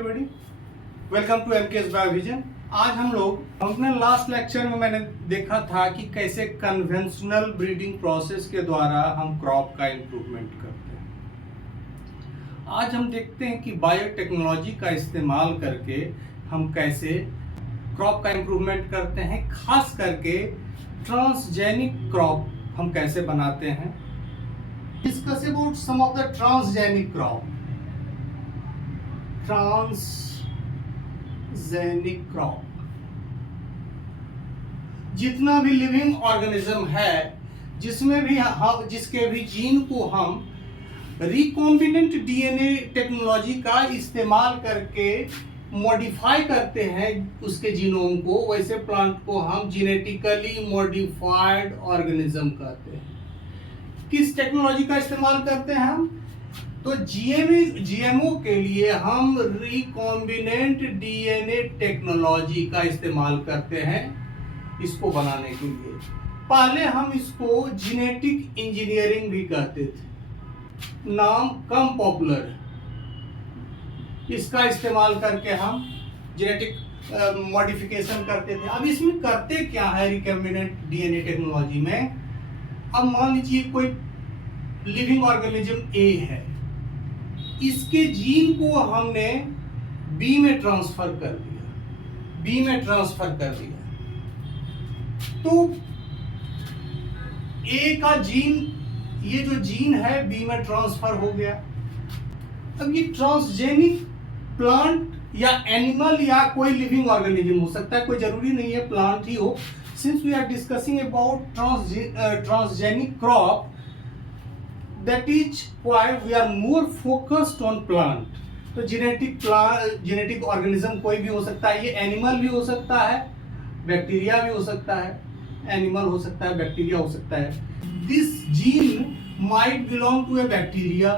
Everybody, welcome to MKS Biovision. आज हम लोग अपने लास्ट लेक्चर में मैंने देखा था कि कैसे कन्वेंशनल ब्रीडिंग प्रोसेस के द्वारा हम क्रॉप का इम्प्रूवमेंट करते हैं। आज हम देखते हैं कि बायोटेक्नोलॉजी का इस्तेमाल करके हम कैसे क्रॉप का इम्प्रूवमेंट करते हैं, खास करके ट्रांसजेनिक क्रॉप हम कैसे बनाते हैं। Discuss about some of the transgenic crop. Transgenic crop, जितना भी लिविंग ऑर्गेनिज्म है जिसमें भी हम जिसके भी जीन को हम रिकॉम्बिनेंट डीएनए टेक्नोलॉजी का इस्तेमाल करके मॉडिफाई करते हैं उसके जीनोम को, वैसे प्लांट को हम जेनेटिकली मॉडिफाइड ऑर्गेनिज्म कहते हैं। किस टेक्नोलॉजी का इस्तेमाल करते हैं हम? तो जीएमओ के लिए हम रिकॉम्बिनेंट डीएनए टेक्नोलॉजी का इस्तेमाल करते हैं इसको बनाने के लिए। पहले हम इसको जेनेटिक इंजीनियरिंग भी कहते थे, नाम कम पॉपुलर। इसका इस्तेमाल करके हम जेनेटिक मॉडिफिकेशन करते थे। अब इसमें करते क्या है रिकॉम्बिनेंट डीएनए टेक्नोलॉजी में? अब मान लीजिए कोई लिविंग ऑर्गेनिज्म ए है, इसके जीन को हमने बी में ट्रांसफर कर दिया, तो ए का जीन, ये जो जीन है बी में ट्रांसफर हो गया। अब ये ट्रांसजेनिक प्लांट या एनिमल या कोई लिविंग ऑर्गेनिज्म हो सकता है, कोई जरूरी नहीं है प्लांट ही हो। Since we are discussing about transgenic crop, that is why we are more focused on plant। तो जेनेटिक ऑर्गेनिज्म कोई भी हो सकता है, ये एनिमल भी हो सकता है, बैक्टीरिया भी हो सकता है, एनिमल हो सकता है, बैक्टीरिया हो सकता है। This gene might belong to a bacteria,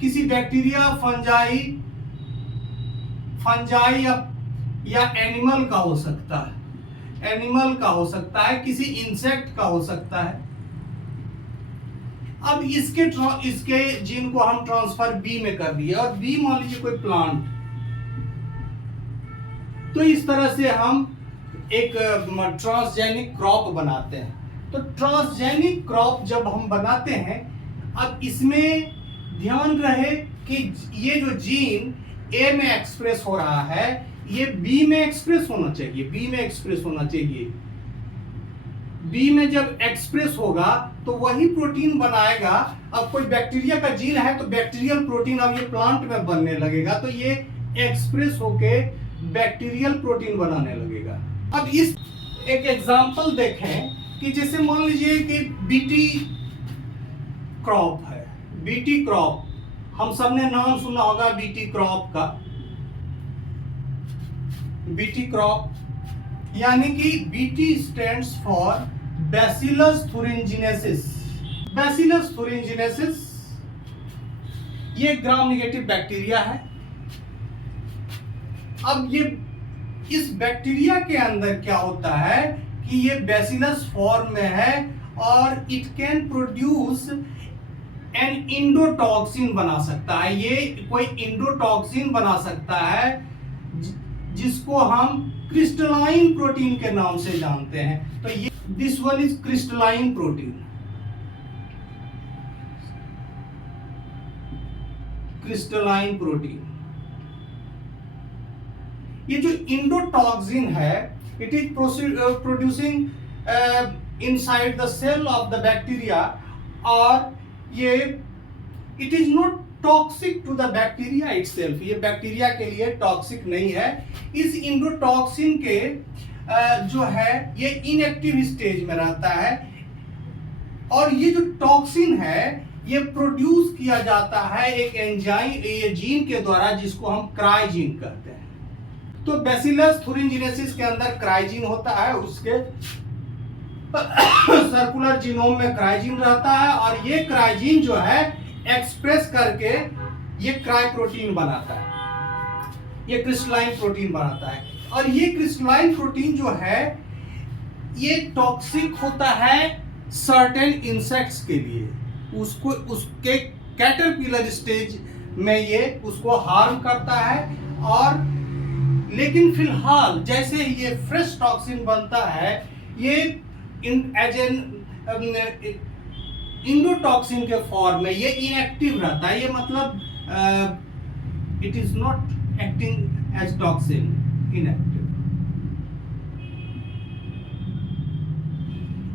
किसी बैक्टीरिया, फंजाई या एनिमल का हो सकता है, किसी इंसेक्ट का हो सकता है। अब इसके जीन को हम ट्रांसफर बी में कर दिए, और बी मान लीजिए कोई प्लांट। तो इस तरह से हम एक ट्रांसजेनिक क्रॉप बनाते हैं। तो ट्रांसजेनिक क्रॉप जब हम बनाते हैं, अब इसमें ध्यान रहे कि ये जो जीन ए में एक्सप्रेस हो रहा है, ये बी में एक्सप्रेस होना चाहिए। बी में जब एक्सप्रेस होगा तो वही प्रोटीन बनाएगा। अब कोई बैक्टीरिया का जीन है तो बैक्टीरियल प्रोटीन अब ये प्लांट में बनने लगेगा, तो ये एक्सप्रेस होके बैक्टीरियल प्रोटीन बनाने लगेगा। अब इस एक एग्जांपल देखें कि जैसे मान लीजिए कि बीटी क्रॉप है। बीटी क्रॉप, हम सबने नाम सुना होगा बीटी क्रॉप का। बीटी क्रॉप यानी कि BT stands for bacillus thuringiensis। Bacillus thuringiensis ये ग्राम नेगेटिव बैक्टीरिया है। अब ये इस बैक्टीरिया के अंदर क्या होता है कि ये बैसिलस फॉर्म में है और इट कैन प्रोड्यूस एन इंडोटॉक्सिन बना सकता है। ये कोई इंडोटॉक्सिन बना सकता है जिसको हम क्रिस्टलाइन प्रोटीन के नाम से जानते हैं। तो ये this one is crystalline protein. ये जो इंडोटॉक्सिन है, it is producing inside the cell of the bacteria, और ये it is not toxic to the bacteria itself. ये बैक्टीरिया के लिए टॉक्सिक नहीं है। इस इंडोटॉक्सिन के जो है ये इनएक्टिव स्टेज में रहता है, और ये जो टॉक्सिन है ये प्रोड्यूस किया जाता है एक एंजाइम, ये जीन के द्वारा, जिसको हम क्राइजीन कहते हैं। तो बैसिलस thuringiensis के अंदर क्राइजीन होता है, उसके सर्कुलर जीनोम में क्राइजीन रहता है, और ये क्राइजीन जो है एक्सप्रेस करके ये क्राई प्रोटीन बनाता है, ये क्रिस्टलाइन प्रोटीन बनाता है। और ये क्रिस्टलाइन प्रोटीन जो है ये टॉक्सिक होता है सर्टेन इंसेक्ट्स के लिए। उसके कैटरपिलर स्टेज में ये उसको हार्म करता है। और लेकिन फिलहाल जैसे ये फ्रेश टॉक्सिन बनता है, ये एज एन इंडोटॉक्सिन के फॉर्म में ये इनएक्टिव रहता है। ये मतलब it is not acting as toxin,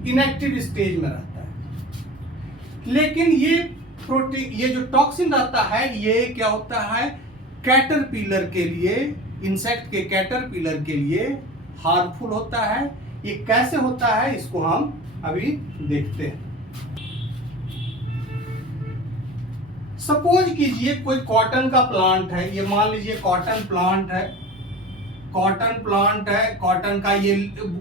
inactive stage में रहता है। लेकिन ये प्रोटीन, ये जो टॉक्सिन रहता है, ये क्या होता है, कैटरपिलर के लिए, इंसेक्ट के कैटरपिलर के लिए हार्मफुल होता है। ये कैसे होता है इसको हम अभी देखते हैं। सपोज कीजिए कोई कॉटन का प्लांट है, ये मान लीजिए कॉटन प्लांट है, कॉटन का ये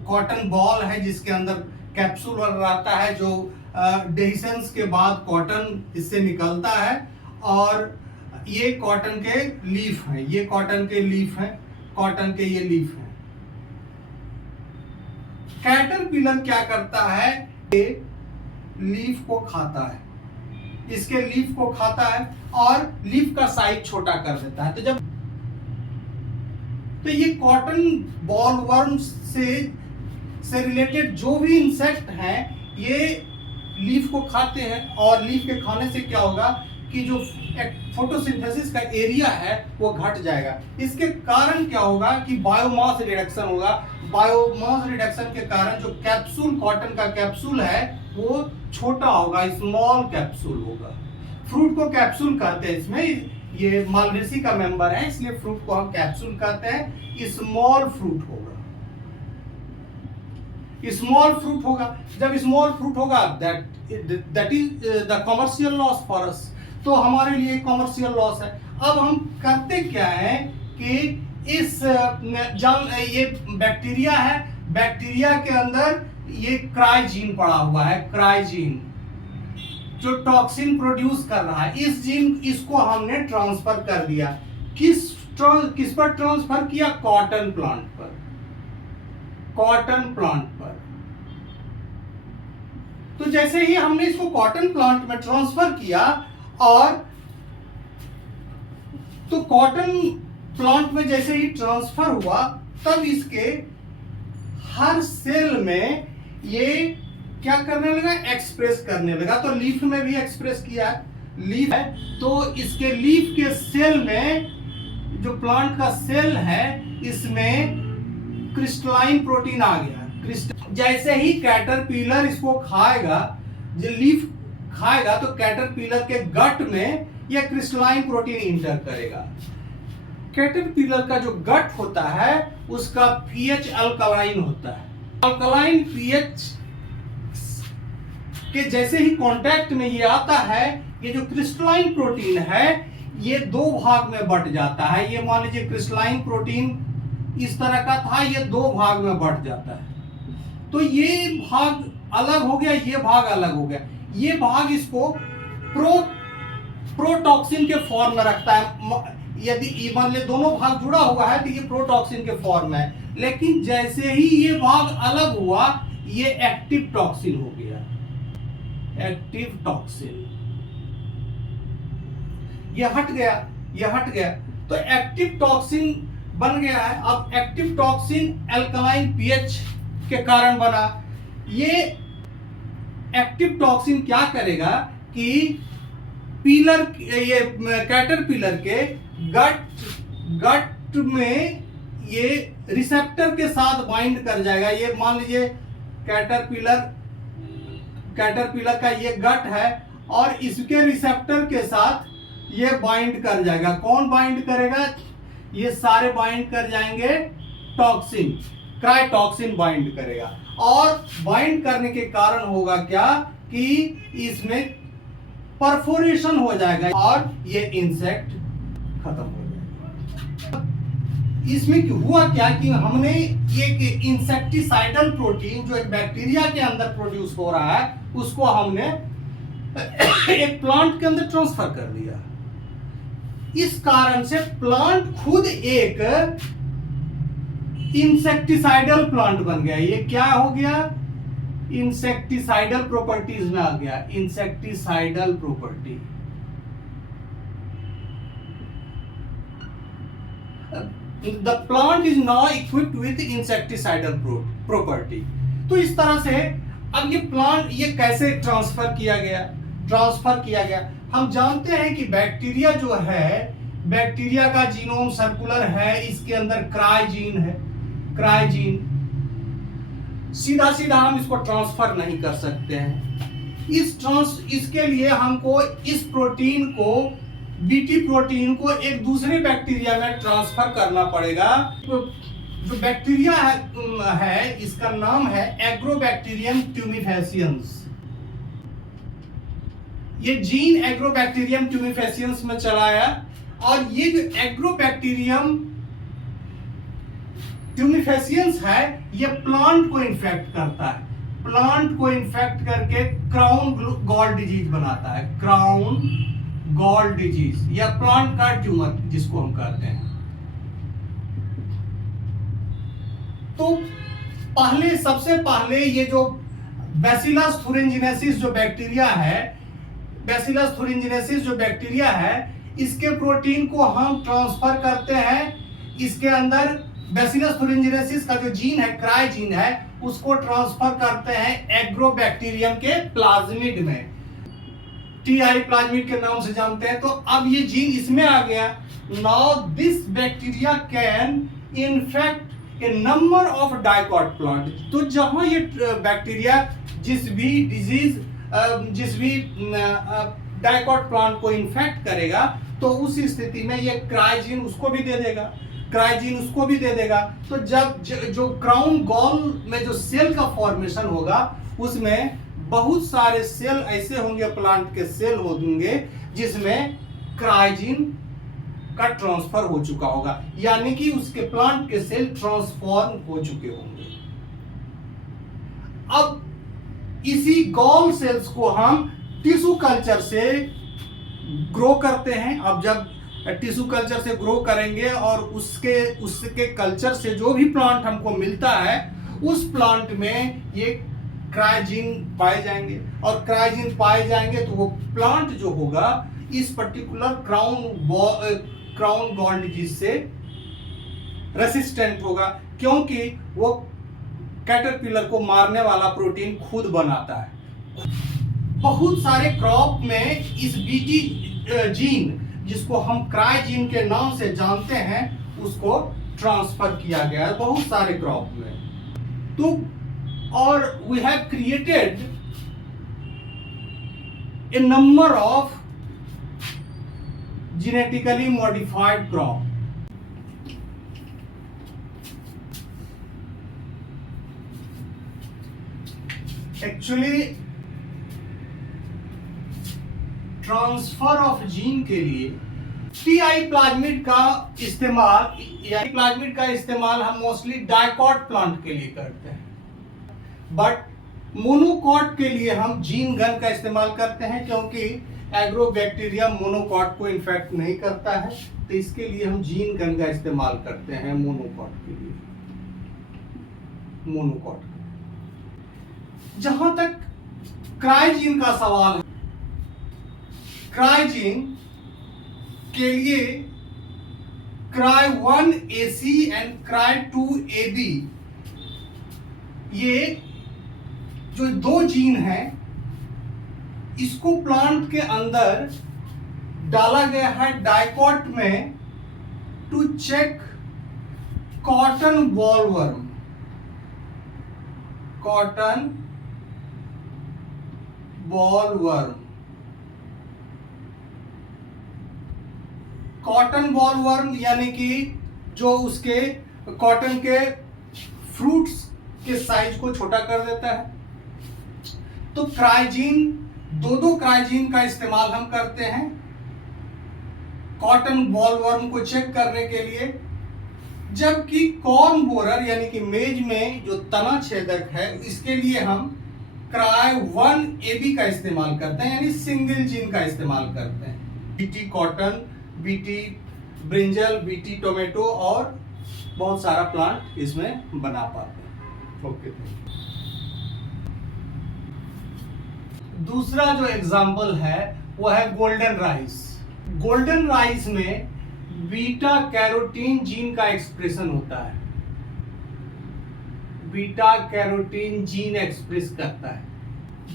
कॉटन बॉल है जिसके अंदर कैप्सूल रहता है, जो डेहिशंस के बाद कॉटन इससे निकलता है। और ये कॉटन के लीफ हैं, ये कॉटन के लीफ हैं, कॉटन के ये लीफ हैं। कैटरपिलर क्या करता है, ये लीफ को खाता है, इसके लीफ को खाता है और लीफ का साइज छोटा कर देता है। तो ये कॉटन बॉल वर्म से रिलेटेड जो भी इंसेक्ट हैं, ये लीफ को खाते हैं। और लीफ के खाने से क्या होगा कि जो फोटोसिंथेसिस का एरिया है वो घट जाएगा। इसके कारण क्या होगा कि बायोमास रिडक्शन होगा। बायोमास रिडक्शन के कारण जो कैप्सूल, कॉटन का कैप्सूल है, वो छोटा होगा, स्मॉल कैप्सूल होगा। फ्रूट को कैप्सूल कहते हैं, इसमें ये मालवेसी का मेंबर है, इसलिए फ्रूट को हम कैप्सूल कहते हैं। स्मॉल फ्रूट होगा, स्मॉल फ्रूट होगा। जब स्मॉल फ्रूट होगा, that is the commercial loss for us, तो हमारे लिए कमर्शियल लॉस है। अब हम करते क्या है कि इस ये बैक्टीरिया है, बैक्टीरिया के अंदर ये क्राइजीन पड़ा हुआ है, क्राइजीन जो टॉक्सिन प्रोड्यूस कर रहा है। इस जीन, इसको हमने ट्रांसफर कर दिया। किस पर ट्रांसफर किया, कॉटन प्लांट पर, कॉटन प्लांट पर। तो जैसे ही हमने इसको कॉटन प्लांट में ट्रांसफर किया, और तो कॉटन प्लांट में जैसे ही ट्रांसफर हुआ, तब इसके हर सेल में ये क्या करने लगा, एक्सप्रेस करने लगा। तो लीफ में भी एक्सप्रेस किया, लीफ है तो इसके लीफ के सेल में, जो प्लांट का सेल है, इसमें क्रिस्टलाइन प्रोटीन आ गया। जैसे ही कैटरपिलर इसको खाएगा, जो लीफ खाएगा, तो कैटरपिलर के गट में यह क्रिस्टलाइन प्रोटीन इंटर करेगा। कैटरपिलर का जो गट होता है, उसका पीएच अल्कलाइन होता है। अल्कलाइन पीएच के जैसे ही कांटेक्ट में ये आता है, ये जो क्रिस्टलाइन प्रोटीन है, ये दो भाग में बट जाता है। ये मान लीजिए क्रिस्टलाइन प्रोटीन इस तरह का था, ये दो भाग में बट जाता है। तो ये भाग अलग हो गया, ये भाग अलग हो गया। ये भाग इसको प्रोटॉक्सिन के फॉर्म में रखता है। यदि मान ले दोनों भाग जुड़ा हुआ है, तो ये प्रोटॉक्सिन के फॉर्म में है। लेकिन जैसे ही ये भाग अलग हुआ, ये एक्टिव टॉक्सिन हो गया, एक्टिव टॉक्सिन। ये हट गया, ये हट गया, तो एक्टिव टॉक्सिन बन गया है। अब एक्टिव टॉक्सिन अल्कलाइन पीएच के कारण बना। ये एक्टिव टॉक्सिन क्या करेगा कि पिलर, ये कैटरपिलर के गट में ये रिसेप्टर के साथ बाइंड कर जाएगा। ये मान लीजिए कैटरपिलर का ये गट है, और इसके रिसेप्टर के साथ ये बाइंड कर जाएगा। कौन बाइंड करेगा, ये सारे बाइंड कर जाएंगे, टॉक्सिन, क्राइटॉक्सिन बाइंड करेगा। और बाइंड करने के कारण होगा क्या कि इसमें परफोरेशन हो जाएगा और ये इंसेक्ट खत्म हो जाएगा। इसमें हुआ क्या कि हमने ये इंसेक्टिसाइडल प्रोटीन जो एक बैक्टीरिया के अंदर प्रोड्यूस हो रहा है, उसको हमने एक प्लांट के अंदर ट्रांसफर कर दिया। इस कारण से प्लांट खुद एक इंसेक्टिसाइडल प्लांट बन गया। ये क्या हो गया, इंसेक्टिसाइडल प्रॉपर्टीज में आ गया, insecticidal property. The plant is now equipped with insecticidal property. तो इस तरह से अब ये प्लांट ये कैसे ट्रांसफर किया गया, हम जानते हैं कि बैक्टीरिया जो है, बैक्टीरिया का जीनोम सर्कुलर है, इसके अंदर क्राइजीन है, क्राइजीन सीधा हम इसको ट्रांसफर नहीं कर सकते हैं। इसके लिए हमको इस प्रोटीन को, बीटी प्रोटीन को एक दूसरे बैक्टीरिया में ट्रांसफर करना पड़ेगा। तो जो बैक्टीरिया है इसका नाम है एग्रोबैक्टीरियम ट्यूमिफेसियंस। ये जीन एग्रोबैक्टीरियम ट्यूमिफेसियंस में चला आया, और ये जो एग्रोबैक्टीरियम ट्यूमिफेसियंस है ये प्लांट को इन्फेक्ट करता है, प्लांट को इन्फेक्ट करके क्राउन गॉल डिजीज बनाता है, क्राउन गॉल डिजीज या प्लांट का ट्यूमर जिसको हम कहते हैं। तो सबसे पहले ये जो बैसिलस थुरिंजिनेसिस जो बैक्टीरिया है, बैसिलस थुरिंजिनेसिस जो बैक्टीरिया है, इसके प्रोटीन को हम ट्रांसफर करते हैं। इसके अंदर बैसिलस थुरिंजिनेसिस का जो जीन है, क्राइजीन है, उसको ट्रांसफर करते हैं एग्रोबैक्टीरियम के प्लाज्मिड में, टीआई प्लाज्मिड के नाम से जानते हैं। तो अब ये जीन इसमें आ गया। Now this bacteria can infect A number of dicot plant. तो जहां ये बैक्टीरिया जिस भी डाइकॉट प्लांट को इन्फेक्ट करेगा, तो उस स्थिति में ये क्राइजीन उसको भी दे देगा, क्राइजीन उसको भी दे देगा। तो जब जो क्राउन गॉल में जो सेल का फॉर्मेशन होगा, उसमें बहुत सारे सेल ऐसे होंगे, प्लांट के सेल होंगे जिसमें क्राइजीन का ट्रांसफर हो चुका होगा, यानी कि उसके प्लांट के सेल ट्रांसफॉर्म हो चुके होंगे। अब इसी गॉल सेल्स को हम टिश्यू कल्चर से ग्रो करते हैं। अब जब टिश्यू कल्चर से ग्रो करेंगे और उसके कल्चर से जो भी प्लांट हमको मिलता है, उस प्लांट में ये क्राइजीन पाए जाएंगे, और क्राइजीन पाए जाएंगे तो वो प्लांट जो होगा इस पर्टिकुलर क्राउन गॉल डिजीज से रेसिस्टेंट होगा, क्योंकि वो कैटरपिलर को मारने वाला प्रोटीन खुद बनाता है। बहुत सारे क्रॉप में इस बीटी जीन, जिसको हम क्राइजीन के नाम से जानते हैं, उसको ट्रांसफर किया गया है बहुत सारे क्रॉप में। तो और we have created a number of genetically modified crop. Actually transfer of gene के लिए टीआई प्लाज्मिड का इस्तेमाल हम मोस्टली डाइकॉट प्लांट के लिए करते हैं, बट मोनोकॉट के लिए हम जीन गन का इस्तेमाल करते हैं, क्योंकि एग्रोबैक्टीरियम मोनोकॉट को इन्फेक्ट नहीं करता है, तो इसके लिए हम जीन गन का इस्तेमाल करते हैं मोनोकॉट के लिए। जहां तक क्राइजीन का सवाल है, क्राइजीन के लिए Cry1AC एंड Cry2AB, ये जो दो जीन हैं, इसको प्लांट के अंदर डाला गया है डाइकॉट में to check cotton bollworm. Cotton bollworm यानी कि जो उसके कॉटन के फ्रूट्स के साइज को छोटा कर देता है। तो क्राइजीन, दो क्राइजीन का इस्तेमाल हम करते हैं कॉटन बॉलवर्म को चेक करने के लिए, जबकि कॉर्न बोरर यानी कि मेज में जो तना छेदक है, इसके लिए हम Cry1AB का इस्तेमाल करते हैं, यानी सिंगल जीन का इस्तेमाल करते हैं। BT cotton, BT brinjal, BT tomato और बहुत सारा प्लांट इसमें बना पाते हैं। ओके, दूसरा जो एग्जाम्पल है वो है गोल्डन राइस। गोल्डन राइस में बीटा कैरोटीन जीन का एक्सप्रेशन होता है। बीटा कैरोटीन जीन एक्सप्रेस करता है।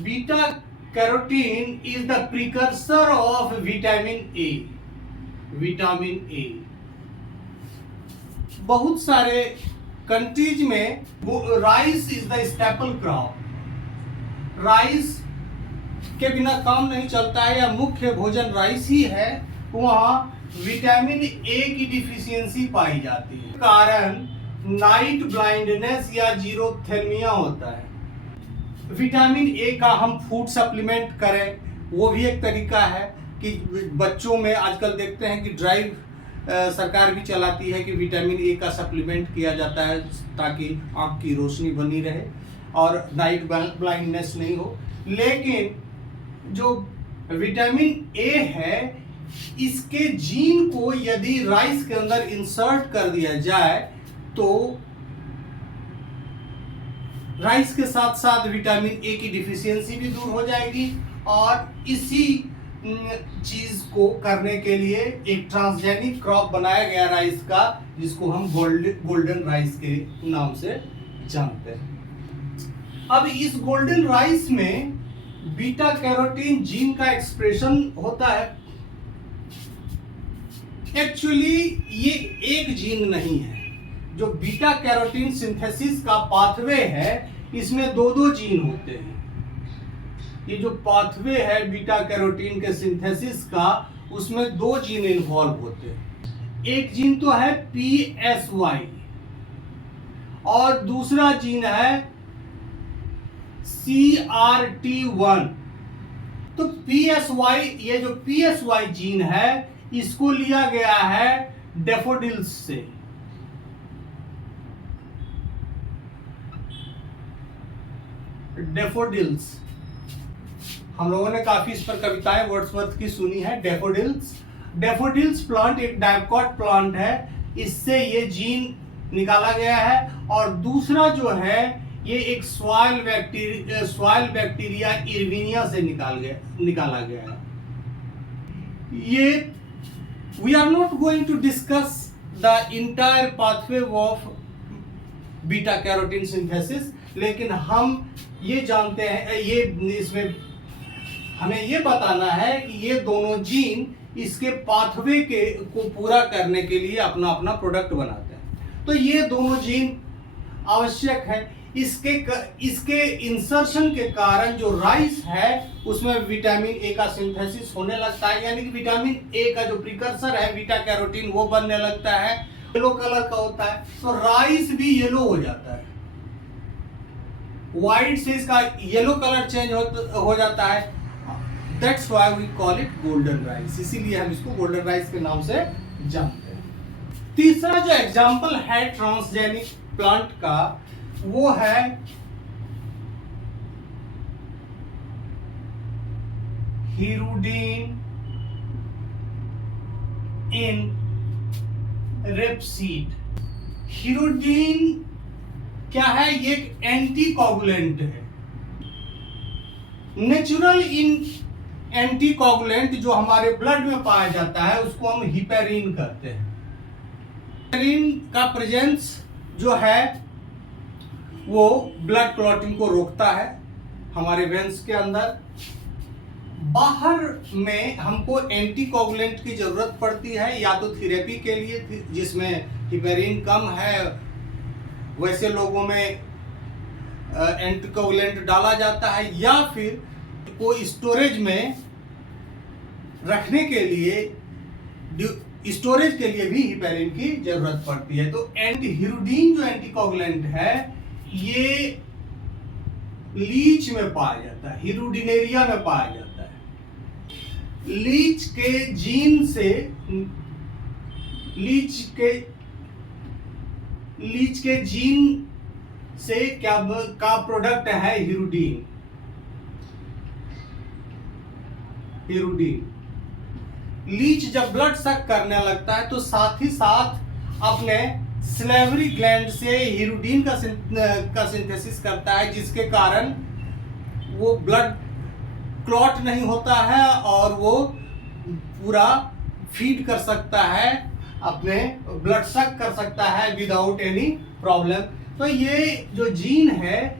Beta carotene is the precursor of vitamin A. Vitamin A बहुत सारे कंट्रीज में rice is the staple crop. Rice के बिना काम नहीं चलता है या मुख्य भोजन राइस ही है। वहाँ विटामिन ए की डिफिशियंसी पाई जाती है, कारण नाइट ब्लाइंडनेस या जीरोथेर्मिया होता है। विटामिन ए का हम फूड सप्लीमेंट करें, वो भी एक तरीका है कि बच्चों में आजकल देखते हैं कि ड्राइव सरकार भी चलाती है कि विटामिन ए का सप्लीमेंट किया जाता है ताकि आँख की रोशनी बनी रहे और नाइट ब्लाइंडनेस नहीं हो। लेकिन जो विटामिन ए है, इसके जीन को यदि राइस के अंदर इंसर्ट कर दिया जाए तो राइस के साथ साथ विटामिन ए की डिफिशियंसी भी दूर हो जाएगी। और इसी चीज को करने के लिए एक ट्रांसजेनिक क्रॉप बनाया गया राइस का, जिसको हम गोल्डन राइस के नाम से जानते हैं। अब इस गोल्डन राइस में बीटा कैरोटीन जीन का एक्सप्रेशन होता है। एक्चुअली ये एक जीन नहीं है। जो बीटा कैरोटीन सिंथेसिस का पाथवे है, इसमें दो जीन होते हैं। ये जो पाथवे है बीटा कैरोटीन के सिंथेसिस का, उसमें दो जीन इन्वॉल्व होते हैं। एक जीन तो है PSY और दूसरा जीन है CRT1। तो PSY, ये जो PSY जीन है, इसको लिया गया है डैफोडिल्स से। डैफोडिल्स, हम लोगों ने काफी इस पर कविताएं वर्ड्सवर्थ की सुनी है। डैफोडिल्स प्लांट एक डाइकोट प्लांट है, इससे ये जीन निकाला गया है। और दूसरा जो है ये एक सॉइल बैक्टीरिया इरविनिया से निकाला गया है। ये we are not going to discuss the entire pathway of beta carotene synthesis, लेकिन हम ये जानते हैं, ये इसमें हमें ये बताना है कि ये दोनों जीन इसके पाथवे को पूरा करने के लिए अपना अपना प्रोडक्ट बनाते हैं। तो ये दोनों जीन आवश्यक है। इसके इंसर्शन के कारण जो राइस है उसमें विटामिन ए का सिंथेसिस होने लगता है, यानी कि विटामिन ए का जो प्रिकर्सर है बीटा कैरोटीन वो बनने लगता है, येलो कलर का होता है। तो राइस भी येलो हो जाता है, व्हाइट से इसका येलो कलर चेंज हो जाता है। That's why we call it golden rice, इसीलिए हम इसको गोल्डन राइस के नाम से जानते हैं। तीसरा जो एग्जांपल है ट्रांसजेनिक प्लांट का, वो है हिरुडीन इन रेपसीड। हिरुडीन क्या है? ये एक एंटीकोगुलेंट है। नेचुरल एंटीकोगुलेंट जो हमारे ब्लड में पाया जाता है उसको हम हिपेरिन कहते हैं। हिपेरिन का प्रेजेंस जो है वो ब्लड क्लॉटिंग को रोकता है हमारे वेंस के अंदर। बाहर में हमको एंटीकोगुलेंट की जरूरत पड़ती है, या तो थेरेपी के लिए जिसमें हिपेरिन कम है, वैसे लोगों में एंटीकोगुलेंट डाला जाता है, या फिर को स्टोरेज में रखने के लिए, स्टोरेज के लिए भी हिपेरिन की जरूरत पड़ती है। तो हिरुडीन जो एंटीकोगुलेंट है ये लीच में पाया जाता है, हिरुडिनेरिया में पाया जाता है। लीच के जीन से, लीच के जीन से क्या का प्रोडक्ट है हिरुडीन। लीच जब ब्लड सक करने लगता है तो साथ ही साथ अपने स्लेवरी ग्लैंड से हिरुडीन का सिंथेसिस करता है, जिसके कारण वो ब्लड क्लॉट नहीं होता है और वो पूरा फीड कर सकता है अपने ब्लड सक कर सकता है विदाउट एनी प्रॉब्लम। तो ये जो जीन है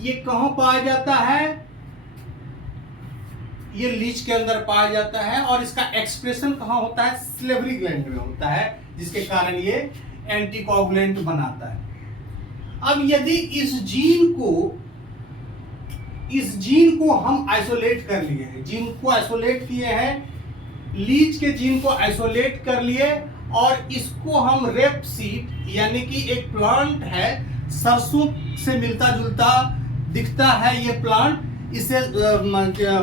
ये कहाँ पाया जाता है, ये लीच के अंदर पाया जाता है और इसका एक्सप्रेशन कहाँ होता है, सिलिवरी ग्लैंड में होता है, जिसके कारण ये एंटीकोगुलेंट बनाता है। अब यदि इस जीन को हम आइसोलेट कर लिए हैं, जीन को आइसोलेट किए हैं, लीच के जीन को आइसोलेट कर लिए और इसको हम रेपसीड यानी कि एक प्लांट है, सरसों से मिलता जुलता दिखता है ये प्लांट, इससे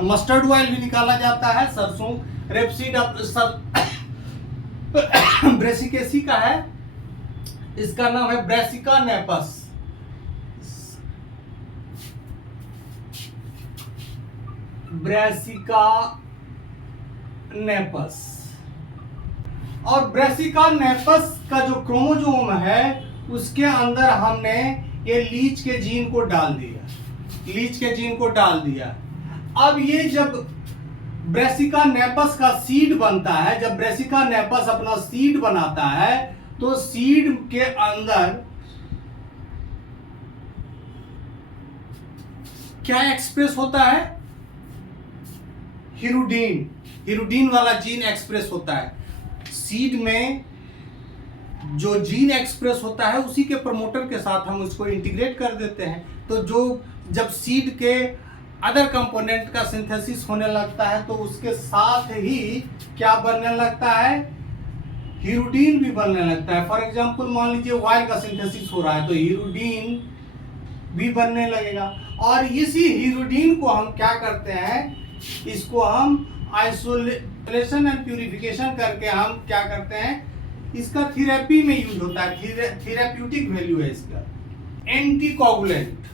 मस्टर्ड ऑयल भी निकाला जाता है। सरसों रेपसीड ब्रेसिकेसी का है, इसका नाम है ब्रेसिका नेपस। ब्रेसिका नेपस और ब्रेसिका नेपस का जो क्रोमोसोम है उसके अंदर हमने ये लीच के जीन को डाल दिया। अब ये जब ब्रेसिका नेपस का सीड बनता है, जब ब्रेसिका नेपस अपना सीड बनाता है तो सीड के अंदर क्या एक्सप्रेस होता है, हिरुडीन वाला जीन एक्सप्रेस होता है। सीड में जो जीन एक्सप्रेस होता है उसी के प्रमोटर के साथ हम उसको इंटीग्रेट कर देते हैं। तो जब सीड के अदर कंपोनेंट का सिंथेसिस होने लगता है तो उसके साथ ही क्या बनने लगता है, हिरुडीन भी बनने लगता है। फॉर एग्जांपल मान लीजिए ऑयल का सिंथेसिस हो रहा है तो हिरुडीन भी बनने लगेगा और इसी हिरुडीन को हम क्या करते हैं, इसको हम आइसोलेशन एंड प्यूरिफिकेशन करके हम क्या करते हैं, इसका थेरेपी में यूज होता है, थेरेप्यूटिक वैल्यू है इसका। एंटीकोगुलेंट